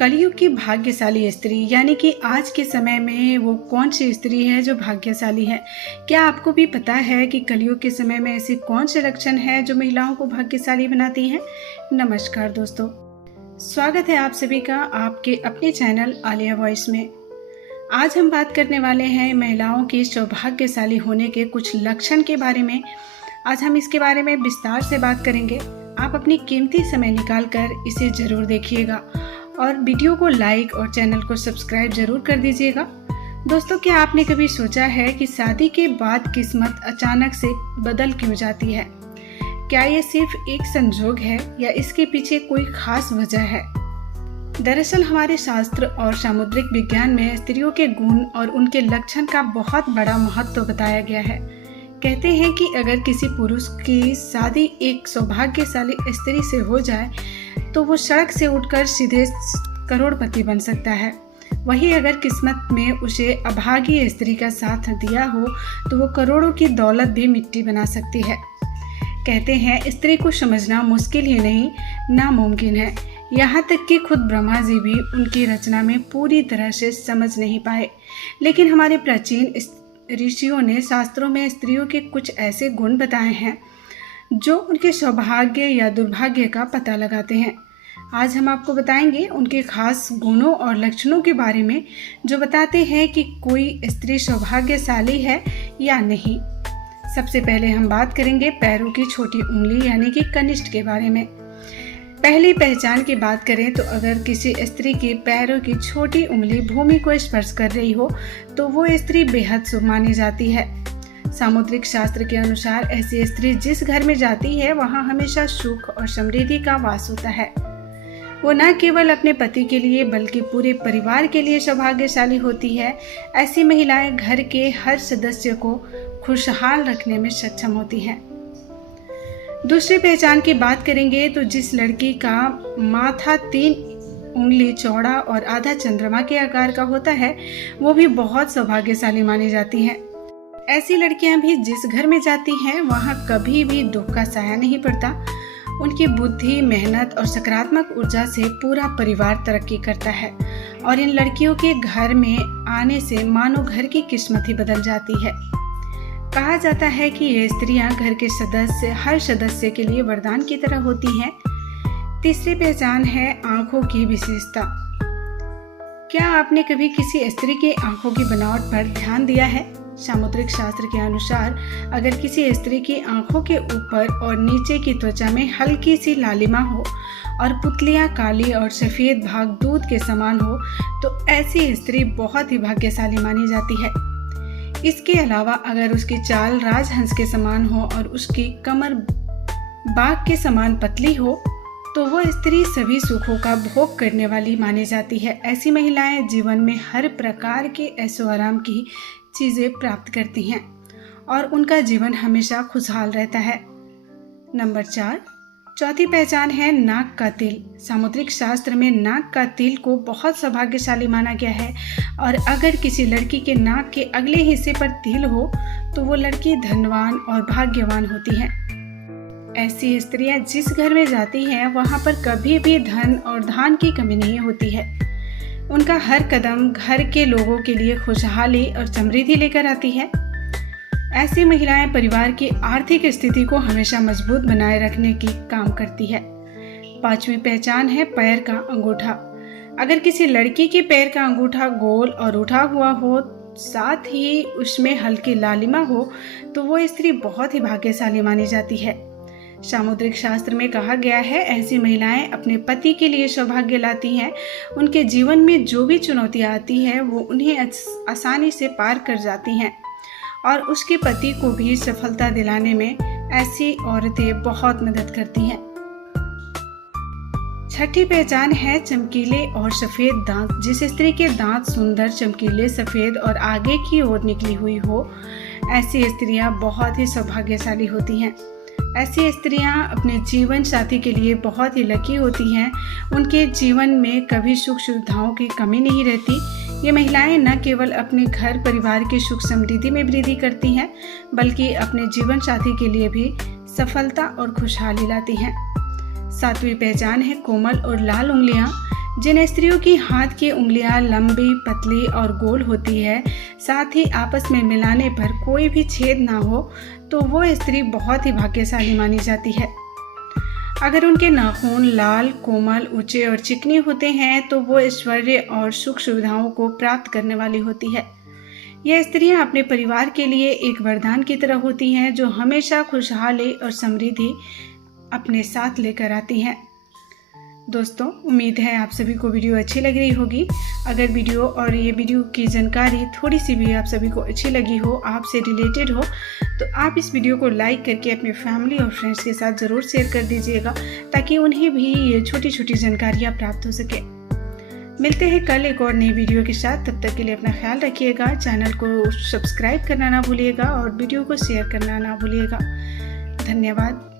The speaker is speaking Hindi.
कलयुग की भाग्यशाली स्त्री यानी कि आज के समय में वो कौन सी स्त्री है जो भाग्यशाली है। क्या आपको भी पता है कि कलयुग के समय में ऐसे कौन से लक्षण हैं जो महिलाओं को भाग्यशाली बनाती हैं। नमस्कार दोस्तों, स्वागत है आप सभी का आपके अपने चैनल आलिया वॉइस में। आज हम बात करने वाले हैं महिलाओं की सौभाग्यशाली होने के कुछ लक्षण के बारे में। आज हम इसके बारे में विस्तार से बात करेंगे। आप अपनी कीमती समय निकाल कर इसे ज़रूर देखिएगा और वीडियो को लाइक और चैनल को सब्सक्राइब जरूर कर दीजिएगा। दोस्तों, क्या आपने कभी सोचा है कि शादी के बाद किस्मत अचानक से बदल क्यों जाती है? क्या ये सिर्फ एक संजोग है या इसके पीछे कोई खास वजह है? दरअसल हमारे शास्त्र और सामुद्रिक विज्ञान में स्त्रियों के गुण और उनके लक्षण का बहुत बड़ा महत्व बताया गया है। कहते हैं कि अगर किसी पुरुष की शादी एक सौभाग्यशाली स्त्री से हो जाए तो वो सड़क से उठकर सीधे करोड़पति बन सकता है। वहीं अगर किस्मत में उसे अभागी स्त्री का साथ दिया हो तो वो करोड़ों की दौलत भी मिट्टी बना सकती है। कहते हैं स्त्री को समझना मुश्किल ही नहीं, नामुमकिन है। यहाँ तक कि खुद ब्रह्मा जी भी उनकी रचना में पूरी तरह से समझ नहीं पाए। लेकिन हमारे प्राचीन ऋषियों ने शास्त्रों में स्त्रियों के कुछ ऐसे गुण बताए हैं जो उनके सौभाग्य या दुर्भाग्य का पता लगाते हैं। आज हम आपको बताएंगे उनके खास गुणों और लक्षणों के बारे में जो बताते हैं कि कोई स्त्री सौभाग्यशाली है या नहीं। सबसे पहले हम बात करेंगे पैरों की छोटी उंगली यानी कि कनिष्ठ के बारे में। पहली पहचान की बात करें तो अगर किसी स्त्री की पैरों की छोटी उंगली भूमि को स्पर्श कर रही हो तो वो स्त्री बेहद शुभ मानी जाती है। सामुद्रिक शास्त्र के अनुसार ऐसी स्त्री जिस घर में जाती है वहाँ हमेशा सुख और समृद्धि का वास होता है। वो न केवल अपने पति के लिए बल्कि पूरे परिवार के लिए सौभाग्यशाली होती है। ऐसी महिलाएं घर के हर सदस्य को खुशहाल रखने में सक्षम होती हैं। दूसरी पहचान की बात करेंगे तो जिस लड़की का माथा 3 उंगली चौड़ा और आधा चंद्रमा के आकार का होता है वो भी बहुत सौभाग्यशाली मानी जाती हैं। ऐसी लड़कियां भी जिस घर में जाती हैं वहां कभी भी दुख का साया नहीं पड़ता। उनकी बुद्धि, मेहनत और सकारात्मक ऊर्जा से पूरा परिवार तरक्की करता है और इन लड़कियों के घर में आने से मानो घर की किस्मत ही बदल जाती है। कहा जाता है कि ये स्त्रियां घर के हर सदस्य के लिए वरदान की तरह होती हैं। तीसरी पहचान है आंखों की विशेषता। क्या आपने कभी किसी स्त्री की आंखों की बनावट पर ध्यान दिया है? सामुद्रिक शास्त्र के अनुसार अगर किसी स्त्री की आंखों के ऊपर और नीचे की त्वचा में हल्की सी लालिमा हो और पुतलियां काली और सफेद भाग दूध के समान हो तो ऐसी स्त्री बहुत ही भाग्यशाली मानी जाती है। इसके अलावा अगर उसकी चाल राजहंस के समान हो और उसकी कमर बाघ के समान पतली हो तो वो स्त्री सभी सुखों का भोग करने वाली मानी जाती है। ऐसी महिलाएं जीवन में हर प्रकार के ऐशो आराम की चीज़ें प्राप्त करती हैं और उनका जीवन हमेशा खुशहाल रहता है। नंबर 4, चौथी पहचान है नाक का तिल। सामुद्रिक शास्त्र में नाक का तिल को बहुत सौभाग्यशाली माना गया है और अगर किसी लड़की के नाक के अगले हिस्से पर तिल हो तो वो लड़की धनवान और भाग्यवान होती है। ऐसी स्त्रियां जिस घर में जाती हैं वहां पर कभी भी धन और धान की कमी नहीं होती है। उनका हर कदम घर के लोगों के लिए खुशहाली और समृद्धि लेकर आती है। ऐसी महिलाएं परिवार की आर्थिक स्थिति को हमेशा मजबूत बनाए रखने की काम करती है। पांचवी पहचान है पैर का अंगूठा। अगर किसी लड़की के पैर का अंगूठा गोल और उठा हुआ हो साथ ही उसमें हल्की लालिमा हो तो वो स्त्री बहुत ही भाग्यशाली मानी जाती है। सामुद्रिक शास्त्र में कहा गया है ऐसी महिलाएं अपने पति के लिए सौभाग्य लाती हैं। उनके जीवन में जो भी चुनौतियां आती हैं वो उन्हें आसानी से पार कर जाती हैं और उसके पति को भी सफलता दिलाने में ऐसी औरतें बहुत मदद करती हैं। छठी पहचान है चमकीले और सफ़ेद दांत। जिस स्त्री के दांत सुंदर, चमकीले, सफ़ेद और आगे की ओर निकली हुई हो ऐसी स्त्रियां बहुत ही सौभाग्यशाली होती हैं। ऐसी स्त्रियां अपने जीवन साथी के लिए बहुत ही लकी होती हैं। उनके जीवन में कभी सुख सुविधाओं की कमी नहीं रहती। ये महिलाएं न केवल अपने घर परिवार की सुख समृद्धि में वृद्धि करती हैं बल्कि अपने जीवन साथी के लिए भी सफलता और खुशहाली लाती हैं। सातवीं पहचान है कोमल और लाल उंगलियां। जिन स्त्रियों की हाथ की उंगलियां लंबी, पतली और गोल होती है, साथ ही आपस में मिलाने पर कोई भी छेद ना हो, तो वो स्त्री बहुत ही भाग्यशाली मानी जाती है। अगर उनके नाखून लाल, कोमल, ऊंचे और चिकने होते हैं तो वो ऐश्वर्य और सुख सुविधाओं को प्राप्त करने वाली होती है। यह स्त्रियां अपने परिवार के लिए एक वरदान की तरह होती हैं, जो हमेशा खुशहाली और समृद्धि अपने साथ लेकर आती हैं। दोस्तों, उम्मीद है आप सभी को वीडियो अच्छी लग रही होगी। अगर वीडियो और ये वीडियो की जानकारी थोड़ी सी भी आप सभी को अच्छी लगी हो, आपसे रिलेटेड हो, तो आप इस वीडियो को लाइक करके अपने फैमिली और फ्रेंड्स के साथ ज़रूर शेयर कर दीजिएगा, ताकि उन्हें भी ये छोटी छोटी जानकारियाँ प्राप्त हो सके। मिलते हैं कल एक और नई वीडियो के साथ। तब तक के लिए अपना ख्याल रखिएगा। चैनल को सब्सक्राइब करना ना भूलिएगा और वीडियो को शेयर करना ना भूलिएगा। धन्यवाद।